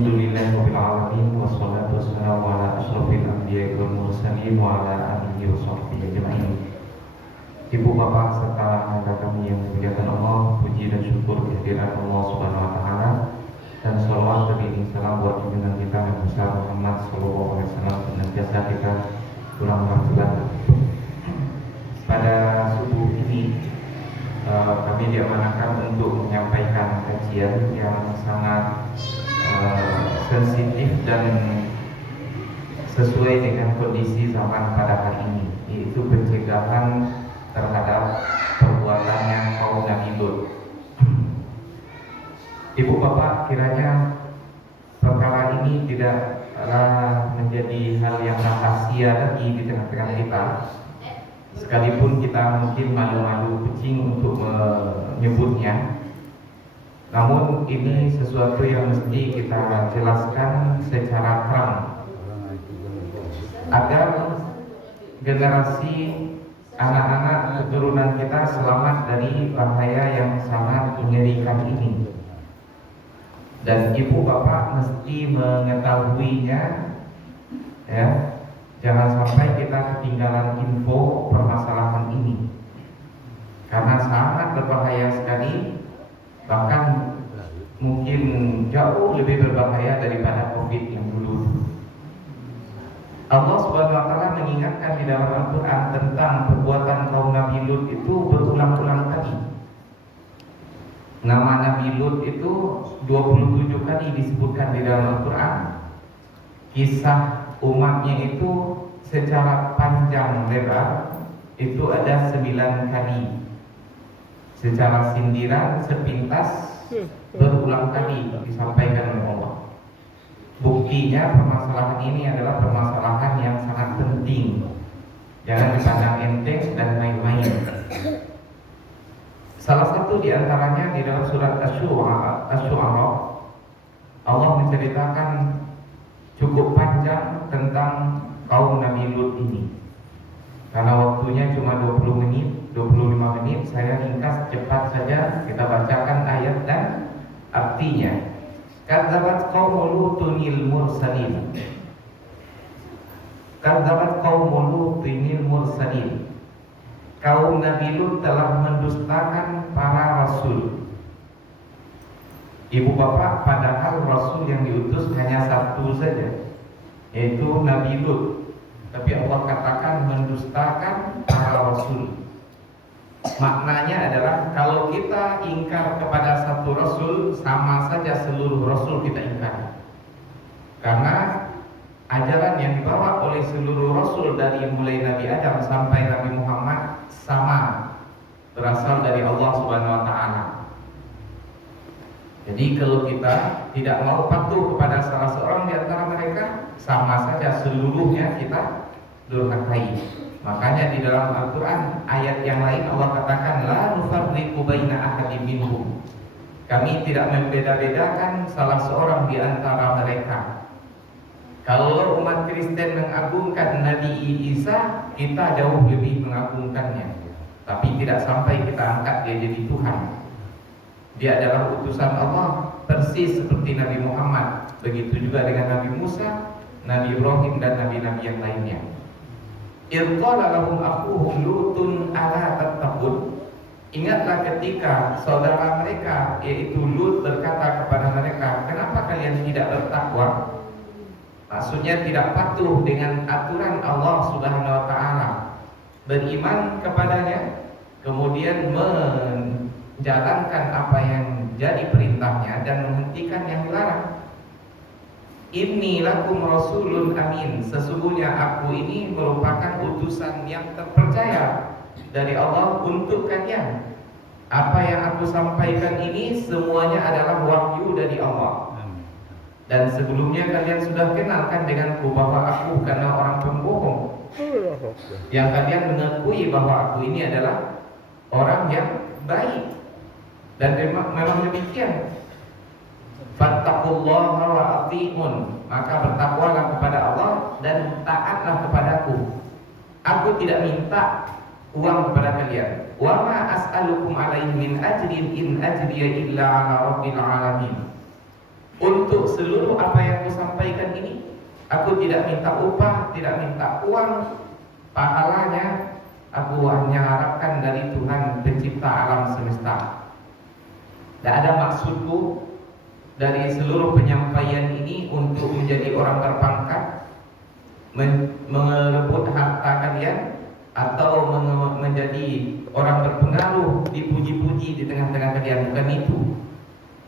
Alhamdulillahirabbil alamin wassalatu wassalamu ala asyrofil anbiya'i wal mursalin wa ala alihi washabbihi ajma'in. Ibu bapak serta anak kami yang dimuliakan Allah, puji dan syukur kehadiran Allah Subhanahu wa taala dan salawat beriring salam buat junjungan kita Nabi besar Muhammad sallallahu alaihi wasallam senantiasa kita ulang-ulang selalu. Pada subuh ini kami diamanahkan untuk menyampaikan kajian yang sangat sensitif dan sesuai dengan kondisi zaman pada hari ini, yaitu pencegahan terhadap perbuatannya kaum Nabi Lut. Ibu bapak, kiranya perkara ini tidaklah menjadi hal yang rahasia lagi di tengah-tengah kita, sekalipun kita mungkin malu-malu kucing untuk menyebutnya. Namun ini sesuatu yang mesti kita jelaskan secara terang agar generasi anak-anak keturunan kita selamat dari bahaya yang sangat mengerikan ini. Dan ibu bapak mesti mengetahuinya, ya. Jangan sampai kita ketinggalan info permasalahan ini, karena sangat berbahaya sekali. Bahkan mungkin jauh lebih berbahaya daripada COVID yang dulu. Allah Subhanahu wa taala mengingatkan di dalam Al-Qur'an tentang perbuatan kaum Nabi Lut itu berulang-ulang kali. Nama Nabi Lut itu 27 kali disebutkan di dalam Al-Qur'an. Kisah umatnya itu secara panjang lebar itu ada 9 kali. Secara sindiran sepintas berulang kali disampaikan oleh Allah. Buktinya permasalahan ini adalah permasalahan yang sangat penting, jangan dipandang enteng dan main-main. Salah satu di antaranya di dalam surat Asy-Syu'ara, Allah menceritakan cukup panjang tentang kaum Nabi Lut ini. Karena waktunya cuma 20 menit, 25 menit, saya ringkas cepat saja kita bacakan ayat dan artinya. Kadzabat qaumul lutunil mursalin. Kadzabat qaumul lutunil mursalin. Kaum Nabi Lut telah mendustakan para rasul. Ibu bapak, padahal rasul yang diutus hanya satu saja, yaitu Nabi Lut. Tapi Allah katakan mendustakan para rasul. Maknanya adalah kalau kita ingkar kepada satu rasul, sama saja seluruh rasul kita ingkar. Karena ajaran yang dibawa oleh seluruh rasul dari mulai Nabi Adam sampai Nabi Muhammad sama, berasal dari Allah Subhanahu wa taala. Jadi kalau kita tidak mau patuh kepada salah seorang di antara mereka, sama saja seluruhnya kita durhakai. Makanya di dalam Al-Quran ayat yang lain Allah katakan la nufarriqu baina ahadin minhum. Kami tidak membeda-bedakan salah seorang di antara mereka. Kalau umat Kristen mengagungkan Nabi Isa, kita jauh lebih mengagungkannya. Tapi tidak sampai kita angkat dia jadi Tuhan. Dia adalah utusan Allah, persis seperti Nabi Muhammad. Begitu juga dengan Nabi Musa, Nabi Ibrahim dan nabi-nabi yang lainnya. Irqala lahum akhuhum Lutun ala tattaqun. Ingatlah ketika saudara mereka yaitu Lut berkata kepada mereka, kenapa kalian tidak bertakwa? Maksudnya tidak patuh dengan aturan Allah Subhanahu wa taala, beriman kepadanya, kemudian menjalankan apa yang jadi perintahnya dan menghentikan yang dilarang. Inni lakum rasulun amin. Sesungguhnya aku ini merupakan utusan yang terpercaya dari Allah untuk kalian. Apa yang aku sampaikan ini semuanya adalah wahyu dari Allah. Dan sebelumnya kalian sudah kenalkan denganku bahwa aku bukanlah orang pembohong, yang kalian mengakui bahwa aku ini adalah orang yang baik. Dan memang demikian. Fattaqullaha wa ati'un. Maka bertakwalah kepada Allah dan taatlah kepadaku. Aku tidak minta uang kepada kalian. Wa ma as'alukum alaihi min ajrin in ajriya illa ala rabbil alamin. Untuk seluruh apa yang aku sampaikan ini, aku tidak minta upah, tidak minta uang, pahalanya aku hanya harapkan dari Tuhan pencipta alam semesta. Tidak ada maksudku dari seluruh penyampaian ini untuk menjadi orang berpangkat, merebut harta kalian, atau menjadi orang berpengaruh, dipuji-puji di tengah-tengah kalian. Bukan itu.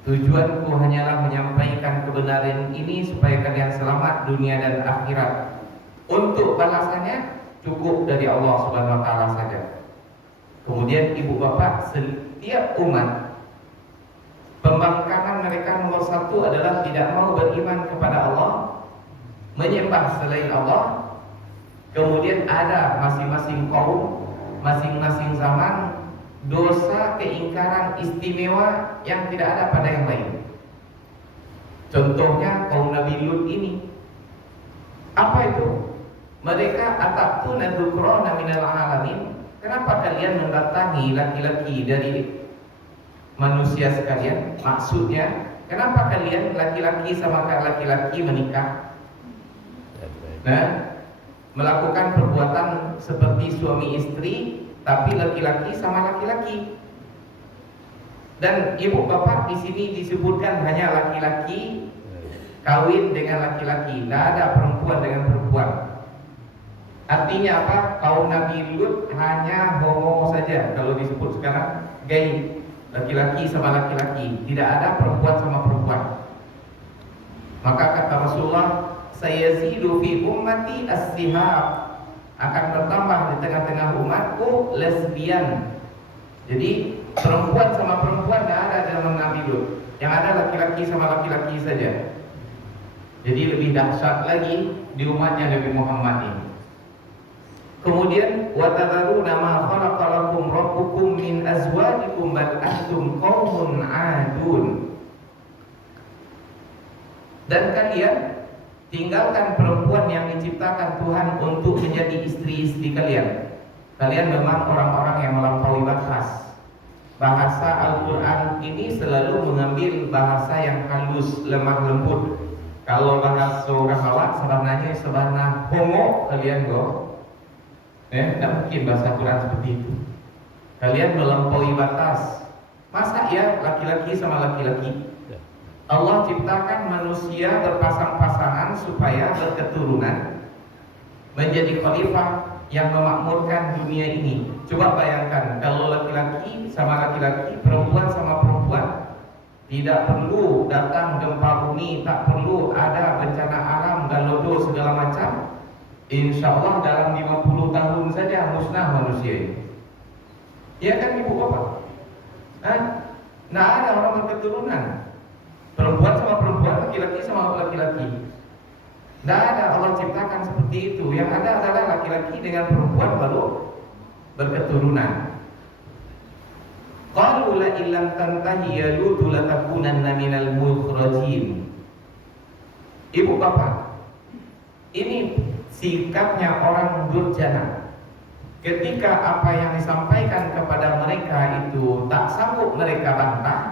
Tujuanku hanyalah menyampaikan kebenaran ini supaya kalian selamat dunia dan akhirat. Untuk balasannya cukup dari Allah Subhanahu wa taala saja. Kemudian ibu bapak, setiap umat, pembangkangan mereka nomor satu adalah tidak mau beriman kepada Allah, menyembah selain Allah. Kemudian ada masing-masing kaum, masing-masing zaman, dosa keingkaran istimewa yang tidak ada pada yang lain. Contohnya kaum Nabi Lut ini. Apa itu? Mereka atatuna dzukhrana minal alamin. Kenapa kalian mendatangi laki-laki dari manusia sekalian? Maksudnya, kenapa kalian laki-laki sama laki-laki menikah? Nah, melakukan perbuatan seperti suami istri, tapi laki-laki sama laki-laki. Dan ibu bapak di sini disebutkan hanya laki-laki kawin dengan laki-laki, tidak ada perempuan dengan perempuan. Artinya apa? Kaum Nabi Lut hanya homo saja. Kalau disebut sekarang gay, laki-laki sama laki-laki, tidak ada perempuan sama perempuan. Maka kata Rasulullah, sayazidu fi ummati as-sihab, akan bertambah di tengah-tengah umatku lesbian. Jadi perempuan sama perempuan tidak ada dalam Nabi Lut. Yang ada laki-laki sama laki-laki saja. Jadi lebih dahsyat lagi di umatnya Nabi Muhammad ini. Kemudian watadharuna ma khalaqalakum rabbukum min azwajikum bal antum qaumun adun. Dan kalian tinggalkan perempuan yang diciptakan Tuhan untuk menjadi istri-istri kalian. Kalian memang orang-orang yang melampaui batas. Bahasa Al-Quran ini selalu mengambil bahasa yang halus, lemah lembut. Kalau bahasa orang awak sebenarnya homo kalian go. Tidak mungkin bahasa Quran seperti itu. Kalian melampaui batas. Masa ya laki-laki sama laki-laki? Allah ciptakan manusia berpasang-pasangan supaya berketurunan, menjadi khalifah yang memakmurkan dunia ini. Coba bayangkan kalau laki-laki sama laki-laki, perempuan sama perempuan, tidak perlu datang gempa bumi, tak perlu ada bencana alam, galodo segala macam. Insya Allah dalam 50 tahun saja musnah manusia ini. Ya kan ibu bapak? Nah ada orang berketurunan, perempuan sama perempuan, laki-laki sama laki-laki. Tidak ada, Allah ciptakan seperti itu. Yang ada adalah laki-laki dengan perempuan baru berketurunan. Qalu la illam tantahi ya Lut latakunanna minal mukhrajin. Ibu bapak, ini sikapnya orang durjana. Ketika apa yang disampaikan kepada mereka itu tak sanggup mereka bantah,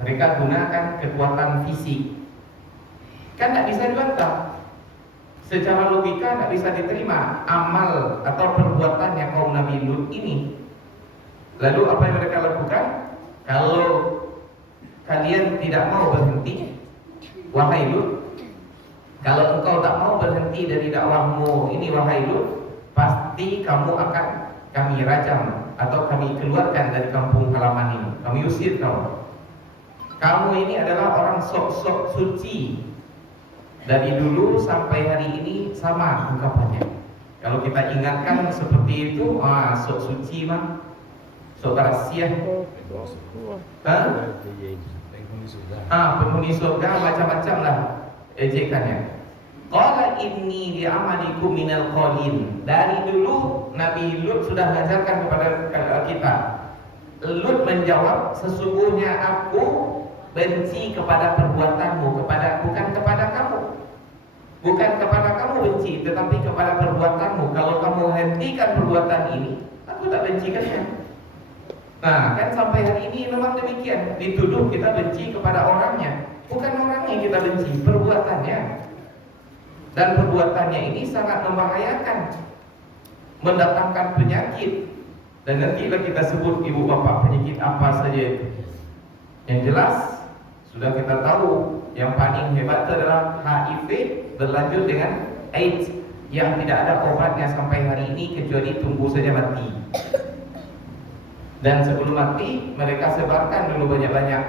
mereka gunakan kekuatan fisik. Kan tidak bisa dibantah. Secara logika tidak bisa diterima amal atau perbuatannya kaum Nabi Lut ini. Lalu apa yang mereka lakukan? Kalau kalian tidak mau berhenti, wahai Lut, kalau engkau tak mau berhenti dari dakwahmu ini, wahai Lut, pasti kamu akan kami rajam atau kami keluarkan dari kampung halaman ini. Kami usir kamu. Kamu ini adalah orang sok-sok suci. Dari dulu sampai hari ini sama ungkapannya. Kalau kita ingatkan seperti itu, sok suci mah, sok rahasia, penghuni surga, macam-macam lah ejekannya. Qala inni li'amalikum minal qalin. Dari dulu Nabi Lut sudah mengajarkan kepada kita. Lut menjawab, sesungguhnya aku benci kepada perbuatanmu, bukan kepada kamu. Bukan kepada kamu benci, tetapi kepada perbuatanmu. Kalau kamu hentikan perbuatan ini, aku tak benci kalian. Nah, kan sampai hari ini memang demikian. Dituduh kita benci kepada orangnya. Bukan orangnya yang kita benci, perbuatannya. Dan perbuatannya ini sangat membahayakan, mendatangkan penyakit. Dan nantilah kita sebut ibu bapak penyakit apa saja itu. Yang jelas sudah kita tahu yang paling hebat itu adalah HIV berlanjut dengan AIDS yang tidak ada obatnya sampai hari ini kecuali tunggu saja mati. Dan sebelum mati mereka sebarkan dulu banyak-banyak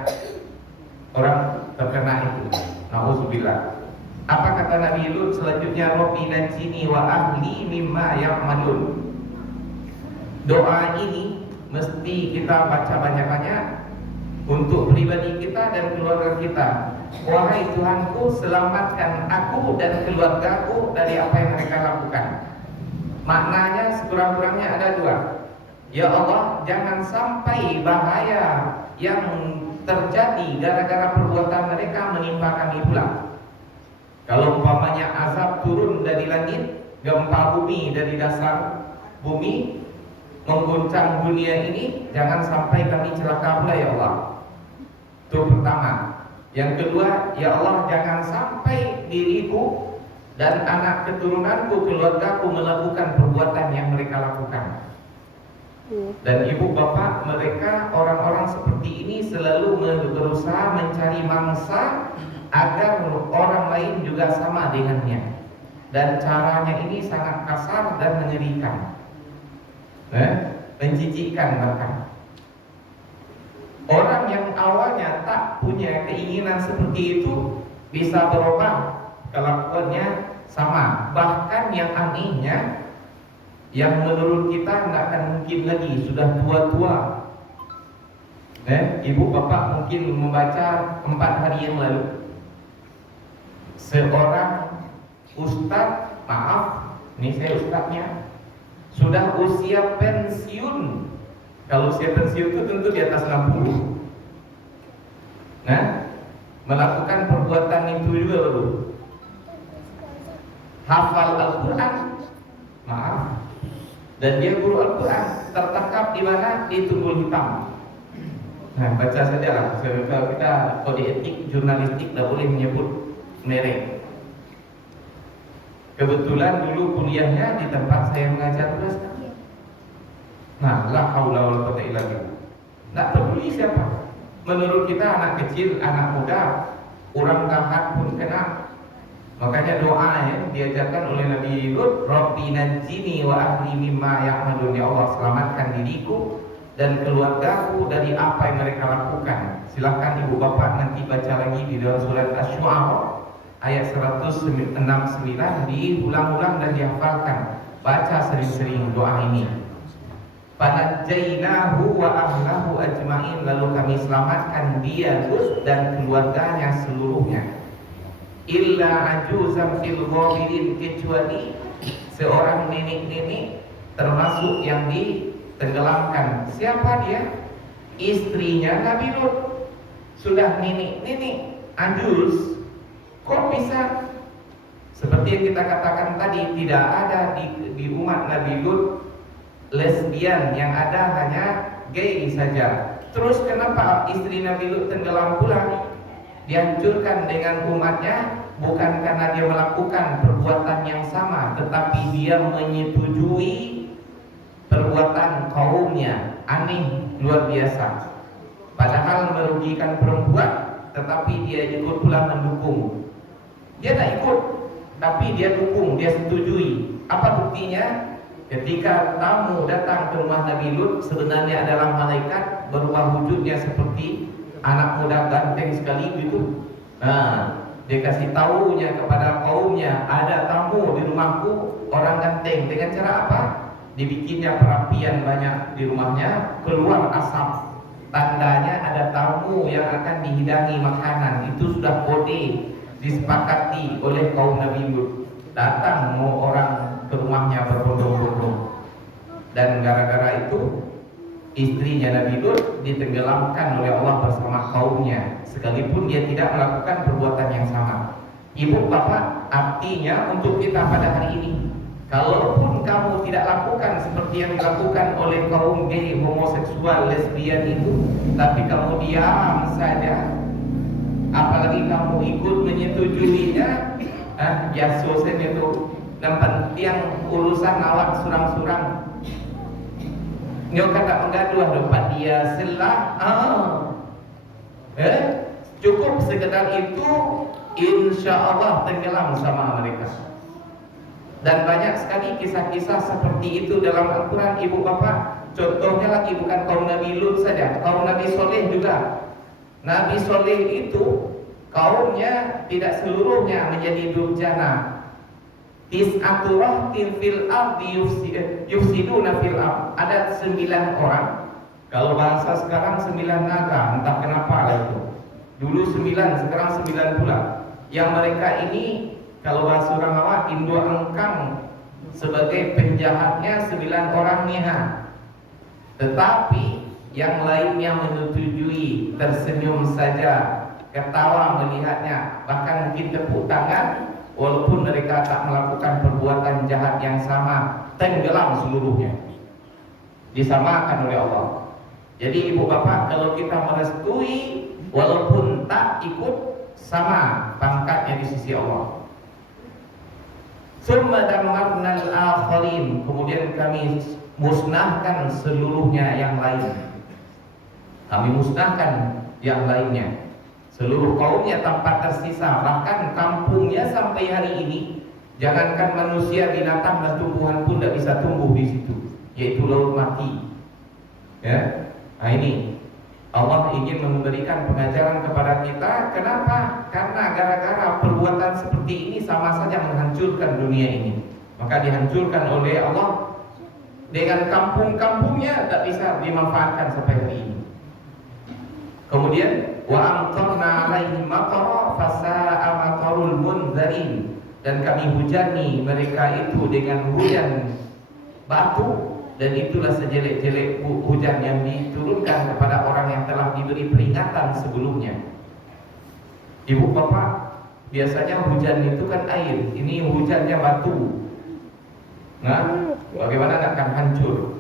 orang terkena itu. Nauzubillah. Apa kata Nabi Lut selanjutnya? Rabbi najini wa ahli mimma ya'malun. Doa ini mesti kita baca banyak-banyak untuk pribadi kita dan keluarga kita. Wahai Tuhanku, selamatkan aku dan keluargaku dari apa yang mereka lakukan. Maknanya sekurang-kurangnya ada dua. Ya Allah, jangan sampai bahaya yang terjadi gara-gara perbuatan mereka menimpa kami pula. Kalau umpamanya azab turun dari langit, gempa bumi dari dasar bumi mengguncang dunia ini, jangan sampai kami celaka pula ya Allah. Itu pertama. Yang kedua, ya Allah, jangan sampai diriku dan anak keturunanku, keluargaku melakukan perbuatan yang mereka lakukan. Dan ibu bapak mereka, orang-orang seperti ini selalu berusaha mencari mangsa agar orang lain juga sama dengannya. Dan caranya ini sangat kasar dan mengerikan, menjijikkan bahkan. Orang yang awalnya tak punya keinginan seperti itu bisa berubah kelakuannya sama. Bahkan yang anehnya, yang menurut kita nggak akan mungkin lagi, sudah tua-tua. Ibu bapak mungkin membaca 4 hari yang lalu, seorang ustadz, maaf, ini saya ustadznya, sudah usia pensiun. Kalau usia pensiun itu tentu di atas 60. Nah, melakukan perbuatan itu juga baru. Hafal Al-Quran, maaf, dan dia guru Al-Quran, tertangkap di mana? Di Tunggul Hitam. Nah, baca saja lah. Kalau kita kode etik jurnalistik tidak boleh menyebut merek. Kebetulan dulu kuliahnya di tempat saya mengajar kelas. Nah, la haula wala quwwata illa billah. Enggak peduli siapa. Menurut kita anak kecil, anak muda, orang tahat pun kena. Makanya doa yang diajarkan oleh Nabi Lut, Rabbi najini wa ahli mimma ya'malun. Ya Allah, selamatkan diriku dan keluargaku dari apa yang mereka lakukan. Silahkan ibu bapak nanti baca lagi di dalam surat Asy-Syu'ara ayat 169, diulang-ulang dan dihafalkan. Baca sering-sering doa ini. Fanajjainahu wa ahlahu ajma'in, lalu kami selamatkan dia Lut dan keluarganya seluruhnya. Illa ajuzam fil ghabirin, kecuali seorang nenek-nenek termasuk yang ditenggelamkan. Siapa dia? Istrinya Nabi Lut. Sudah nenek-nenek, ajuz. Kok bisa? Seperti yang kita katakan tadi, tidak ada di umat Nabi Lut lesbian, yang ada hanya gay saja. Terus kenapa istri Nabi Lut tenggelam pula? Dihancurkan dengan umatnya bukan karena dia melakukan perbuatan yang sama, tetapi dia menyetujui perbuatan kaumnya. Aneh, luar biasa. Padahal merugikan perempuan, tetapi dia ikut pula mendukung. Dia tak ikut, tapi dia dukung, dia setujui. Apa buktinya? Ketika tamu datang ke rumah Nabi Lut, sebenarnya adalah malaikat, berubah wujudnya seperti anak muda ganteng sekali gitu. Nah, dia kasih tahunya kepada kaumnya, ada tamu di rumahku, orang ganteng. Dengan cara apa? Dibikinnya perapian banyak di rumahnya, keluar asap. Tandanya ada tamu yang akan dihidangi makanan. Itu sudah kode disepakati oleh kaum Nabi Lut. Datang mau orang ke rumahnya berbondong-bondong, dan gara-gara itu istrinya Nabi Lut ditenggelamkan oleh Allah bersama kaumnya, sekalipun dia tidak melakukan perbuatan yang sama. Ibu bapak, artinya untuk kita pada hari ini, kalaupun kamu tidak lakukan seperti yang dilakukan oleh kaum gay, homoseksual, lesbian itu, tapi kamu diam saja, apalagi kamu ikut menyetujuinya, ya sosen itu nampak tiang urusan awak surang-surang. Nyo kata menggaduh depan dia selah, cukup sekedar itu, insya Allah tenggelam sama mereka. Dan banyak sekali kisah-kisah seperti itu dalam Al-Quran, ibu bapak. Contohnya lagi bukan kaum Nabi Lut saja, kaum Nabi Soleh juga. Nabi Soleh itu kaumnya tidak seluruhnya menjadi durjana. Tis'atu rahtin fil ardi yufsiduna fil ard. Ada 9 orang. Kalau bahasa sekarang 9 naga, entah kenapa lah itu. Dulu 9, sekarang 9 pula. Yang mereka ini, kalau bahasa orang awak, Indo engkang sebagai penjahatnya 9 orang niha. Tetapi yang lainnya menyetujui, tersenyum saja, ketawa melihatnya, bahkan mungkin tepuk tangan, walaupun mereka tak melakukan perbuatan jahat yang sama, tenggelam seluruhnya, disamakan oleh Allah. Jadi ibu bapak, kalau kita merestui, walaupun tak ikut, sama pangkatnya di sisi Allah. Summa dammarnal akharin, kemudian kami musnahkan seluruhnya yang lain. Kami musnahkan yang lainnya, seluruh kaumnya tanpa tersisa. Bahkan kampungnya sampai hari ini, jangankan manusia, binatang dan tumbuhan pun tidak bisa tumbuh di situ, yaitu laut mati. Ya, nah ini Allah ingin memberikan pengajaran kepada kita. Kenapa? Karena gara-gara perbuatan seperti ini sama saja menghancurkan dunia ini. Maka dihancurkan oleh Allah dengan kampung-kampungnya, tak bisa dimanfaatkan sampai hari ini. Kemudian wa amtarna alaihim matara fasa'a matarul munzarin, dan kami hujani mereka itu dengan hujan batu, dan itulah sejelek-jelek hujan yang diturunkan kepada orang yang telah diberi peringatan sebelumnya. Ibu bapak, biasanya hujan itu kan air, ini hujannya batu. Nah, bagaimana akan hancur?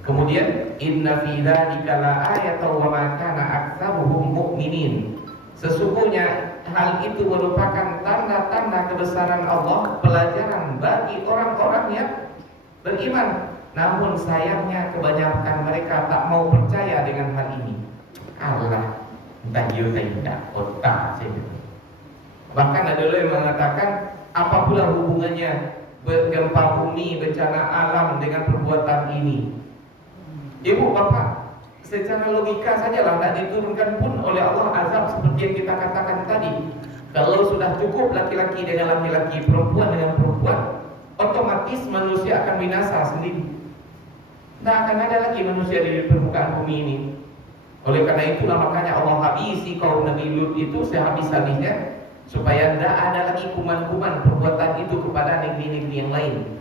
Kemudian inna fi dzalika la ayatan wa ma kana aktsaruhum mu'minin. Sesungguhnya hal itu merupakan tanda-tanda kebesaran Allah, pelajaran bagi orang-orang yang beriman. Namun sayangnya kebanyakan mereka tak mau percaya dengan hal ini. Allah, entah tidak otak saja. Bahkan ada yang mengatakan, apa pula hubungannya gempa bumi, bencana alam dengan perbuatan ini? Ibu bapak, secara logika sajalah, tidak diturunkan pun oleh Allah azab seperti yang kita katakan tadi. Kalau sudah cukup laki-laki dengan laki-laki, perempuan dengan perempuan, otomatis manusia akan binasa sendiri. Tidak akan ada lagi manusia di permukaan bumi ini. Oleh karena itulah makanya Allah habisi kaum Nabi Lut itu sehabis-habisnya, supaya tidak ada lagi kuman-kuman perbuatan itu kepada negeri-negeri yang lain.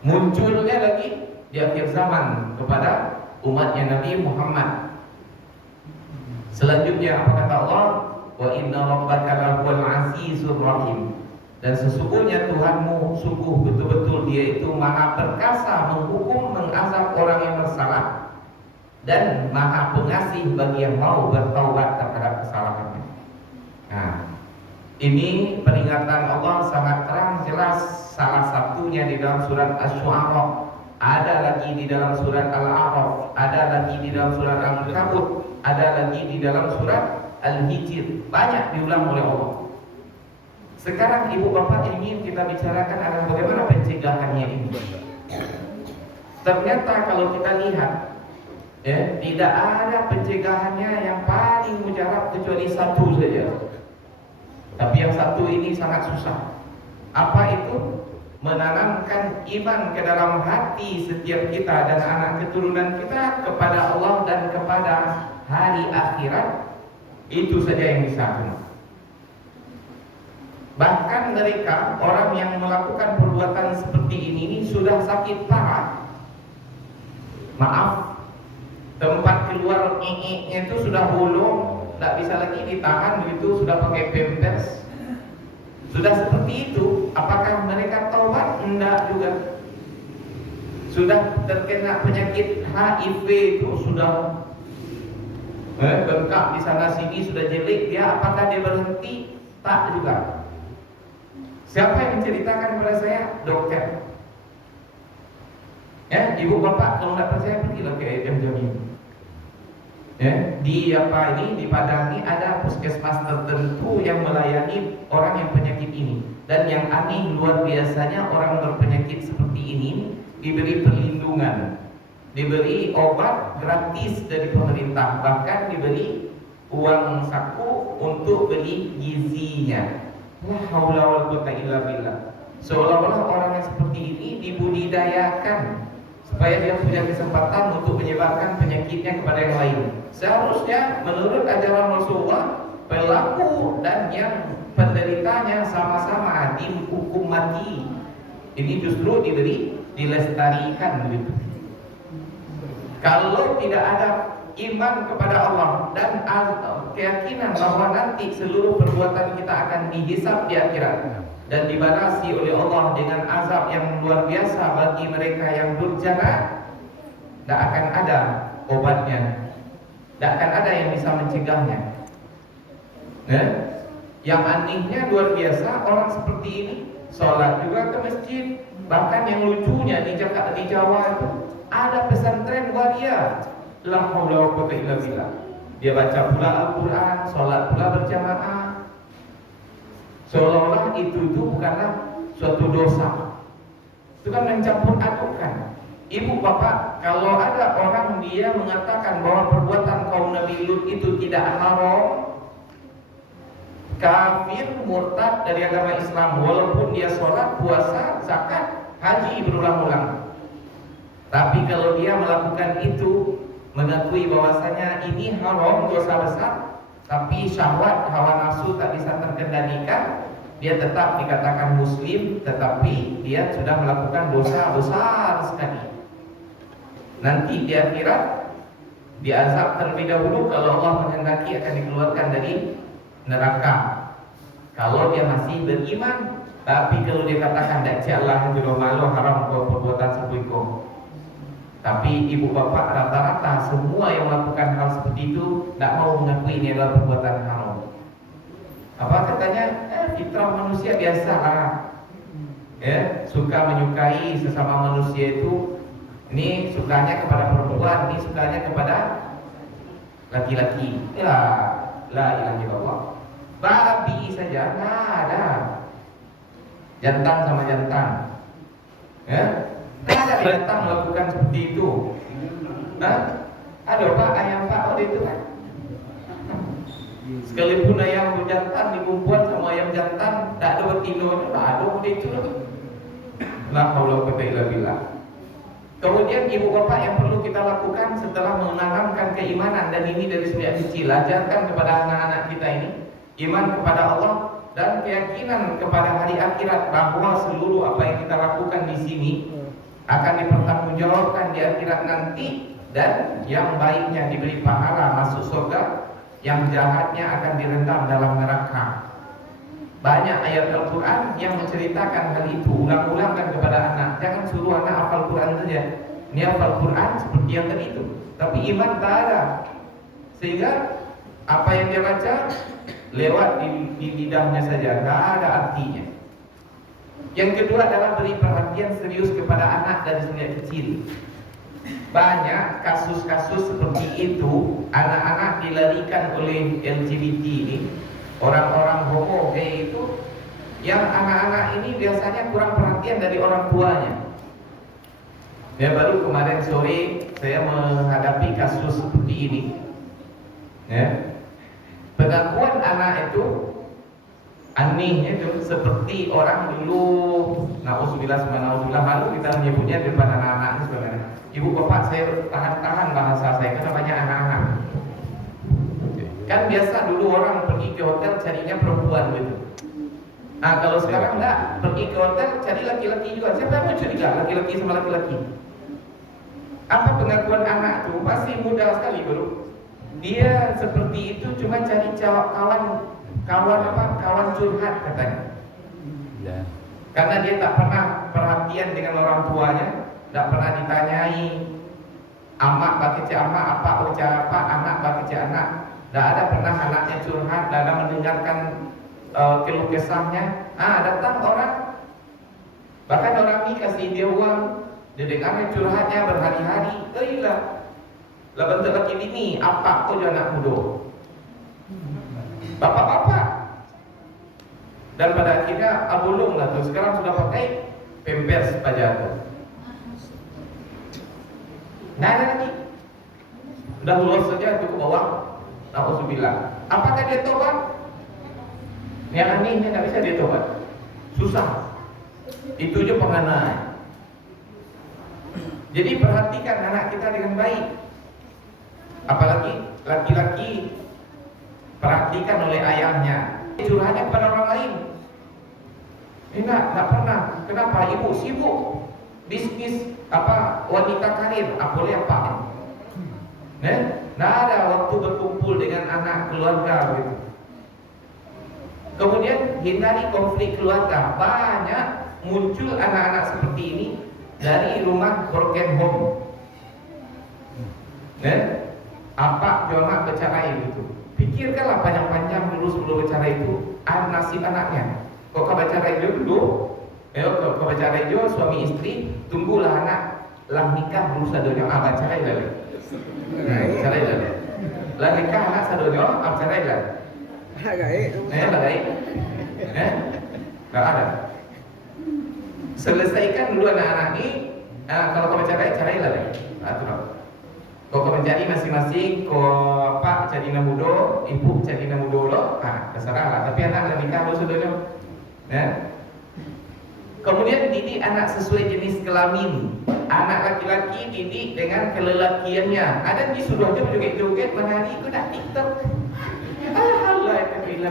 Munculnya lagi di akhir zaman kepada umatnya Nabi Muhammad. Selanjutnya apa kata Allah? Wa inna rabbaka lahuwal azizur rahim. Dan sesungguhnya Tuhanmu sungguh betul-betul dia itu maha perkasa menghukum, mengazab orang yang bersalah, dan maha pengasih bagi yang mau bertaubat terhadap kesalahannya. Nah, ini peringatan Allah sangat terang jelas. Salah satunya di dalam surat Asy-Syu'ara, ada lagi di dalam surat Al-A'raf, ada lagi di dalam surat Al-Ankabut, ada lagi di dalam surat Al-Hijr. Banyak diulang oleh Allah. Sekarang ibu bapak ingin kita bicarakan adalah bagaimana pencegahannya ini. Ternyata kalau kita lihat, ya, tidak ada pencegahannya yang paling mujarab kecuali satu saja. Tapi yang satu ini sangat susah. Apa itu? Menanamkan iman ke dalam hati setiap kita dan anak keturunan kita kepada Allah dan kepada hari akhirat. Itu saja yang bisa. Bahkan mereka, orang yang melakukan perbuatan seperti ini sudah sakit parah. Maaf, tempat keluar nya itu sudah bolong, tidak bisa lagi ditahan begitu, sudah pakai pampers. Sudah seperti itu, apakah mereka taubat? Enggak juga. Sudah terkena penyakit HIV itu sudah bengkak di sana sini sudah jelek dia, apakah dia berhenti? Tak juga. Siapa yang menceritakan kepada saya? Dokter. Ya, ibu bapak kalau tidak percaya pergilah ke ADM Jamil. Ya, di di Padang ini ada puskesmas tertentu yang melayani orang yang penyakit ini. Dan yang aneh luar biasanya orang berpenyakit seperti ini diberi perlindungan, diberi obat gratis dari pemerintah, bahkan diberi uang saku untuk beli gizinya. La haula wala quwwata illa billah. Seolah-olah orang yang seperti ini dibudidayakan supaya dia punya kesempatan untuk menyebarkan penyakitnya kepada yang lain. Seharusnya menurut ajaran Rasulullah, pelaku dan yang penderitanya sama-sama dihukum mati. Ini justru dilestarikan begitu. Kalau tidak ada iman kepada Allah dan keyakinan bahwa nanti seluruh perbuatan kita akan dihisab di akhirat dan dibalasi oleh Allah dengan azab yang luar biasa bagi mereka yang durjana, tidak akan ada obatnya, tidak akan ada yang bisa mencegahnya. Yang anehnya luar biasa, orang seperti ini sholat juga ke masjid. Bahkan yang lucunya di Jawa itu ada pesantren waria, la haula wa quwwata illa billah. Dia baca pula Al-Quran, sholat pula berjamaah. Seolah-olah itu bukanlah suatu dosa. Itu kan mencampur adukan. Ibu bapak, kalau ada orang dia mengatakan bahwa perbuatan kaum Nabi Lut itu tidak haram, kafir, murtad dari agama Islam, walaupun dia sholat, puasa, zakat, haji berulang-ulang. Tapi kalau dia melakukan itu, mengakui bahwasanya ini haram, dosa besar, tapi syahwat, hawa nafsu tak bisa terkendalikan, dia tetap dikatakan muslim, tetapi dia sudah melakukan dosa besar sekali. Nanti di akhirat diazab terlebih dahulu, kalau Allah menghendaki akan dikeluarkan dari neraka. Kalau dia masih beriman, tapi kalau dia katakan dakci Allah itu malu haram perbuatan sepuiku. Tapi ibu bapak rata-rata semua yang melakukan hal seperti itu tidak mau mengakui ini adalah perbuatan haram. Apa katanya? Fitrah manusia biasa lah. Ya, suka menyukai sesama manusia itu. Ini sukanya kepada perempuan, ini sukanya kepada laki-laki. Ya, la ilaha illallah. Babi saja nggak ada. Jantan sama jantan. Ya, nggak ada jantan melakukan seperti itu. Nah, ada pak ayam pak oh itu kan. Sekalipun ayam jantan dikumpul sama ayam jantan, tak ada betina, tak ada begitu. La haula wa quwwata illa billah. Kemudian ibu bapak yang perlu kita lakukan setelah menanamkan keimanan, dan ini dari sejak kecil, ajarkan kepada anak-anak kita ini iman kepada Allah dan keyakinan kepada hari akhirat, bahwa seluruh apa yang kita lakukan di sini akan dipertanggungjawabkan di akhirat nanti, dan yang baiknya diberi pahala masuk surga, yang jahatnya akan direndam dalam neraka. Banyak ayat Al-Quran yang menceritakan hal itu. Ulang-ulangkan kepada anak. Jangan suruh anak hafal Quran saja. Ini hafal Quran seperti yang tadi itu, tapi iman tak ada. Sehingga apa yang dia baca lewat di lidahnya saja, tak ada artinya. Yang kedua adalah beri perhatian serius kepada anak dari sejak kecil. Banyak kasus-kasus seperti itu, anak-anak dilarikan oleh LGBT ini, orang-orang homo gay itu, yang anak-anak ini biasanya kurang perhatian dari orang tuanya. Ya, baru kemarin sore saya menghadapi kasus seperti ini. Ya, pengakuan anak itu anehnya itu seperti orang dulu, na'udzubillah malu kita menyebutnya di depan anak-anak ini sebenarnya. Ibu bapak saya tahan bahasa saya karena banyak anak-anak. Kan biasa dulu orang pergi ke hotel carinya perempuan gitu. Nah kalau sekarang enggak, pergi ke hotel cari laki-laki juga. Siapa yang mau curiga laki-laki sama laki-laki? Apa pengakuan anak tuh? Masih muda sekali bro. Dia seperti itu cuma cari kawan curhat katanya. Karena dia tak pernah perhatian dengan orang tuanya, tak pernah ditanyai Amak baca amak, apa baca apa, anak baca anak. Tidak ada pernah anaknya curhat dalam mendengarkan keluh kesahnya. Datang orang, bahkan orang ini kasih dia uang, dia dengarnya curhatnya berhari-hari. Lah bentuk laki bini, apa kau anak muda, bapak-bapak. Dan pada akhirnya abulung lah tuh, sekarang sudah pakai pampers saja tuh. Nggak ada lagi, udah lulus saja itu ke bawah. Nauzubillah. Apakah dia tobat? Yang anehnya nggak bisa dia tobat, susah. Itu aja pengenai. Jadi perhatikan anak kita dengan baik. Apalagi laki-laki, perhatikan oleh ayahnya. Curhatnya kepada orang lain. Enggak pernah. Kenapa? Ibu sibuk bisnis wanita karir, boleh apa? Nggak ada waktu berkumpul dengan anak keluarga gitu. Kemudian hindari konflik keluarga. Banyak muncul anak-anak seperti ini dari rumah broken home. Apa jamaah bercerai gitu. Pikirkanlah panjang-panjang dulu sebelum bercerai itu nasib anaknya. Kok kau bercerai dulu? Kau bercerai dulu suami istri, tunggulah anak lah nikah dulu sadonya. Bercerai lagi. Bercerai lagi. Lah nikah anak sadonya, bercerai lagi. Bagai. Nggak ada. Selesaikan dulu anak-anak ini. Kalau kau bercerai, cerai lagi. Kau mencari masing-masing, kau cari namudo, ibu cari namudo lo, terserah lah. Tapi anak lah nikah lo saudara. Kemudian didik anak sesuai jenis kelamin. Anak laki-laki didik dengan kelelakiannya. Ada di sudah joget-joget menari, kau nak TikTok. Alhamdulillah.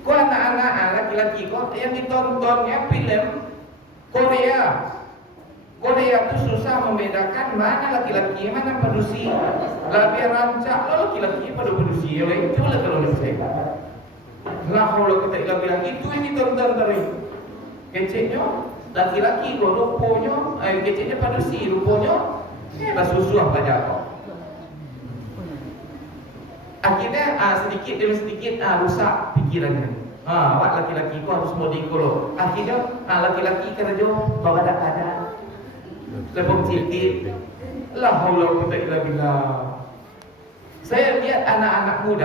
Kau anak-anak laki-laki kau yang ditontonnya film Korea. Korea itu susah membedakan mana laki-laki, mana pedusi. Lebih rancak, laki-laki pada pedusi. Itulah kalau menurut saya. Lah kalau kita bilang itu yang ditonton tadi. Keceknya laki-laki, rupanya, keceknya pedusi, rupanya susah banyak. Akhirnya sedikit demi sedikit rusak pikirannya. Awak laki-laki ku harus modikolo. Akhirnya laki-laki kerja bawa ada lebih sedikit. La haula wa quwwata illa billah. Saya lihat anak-anak muda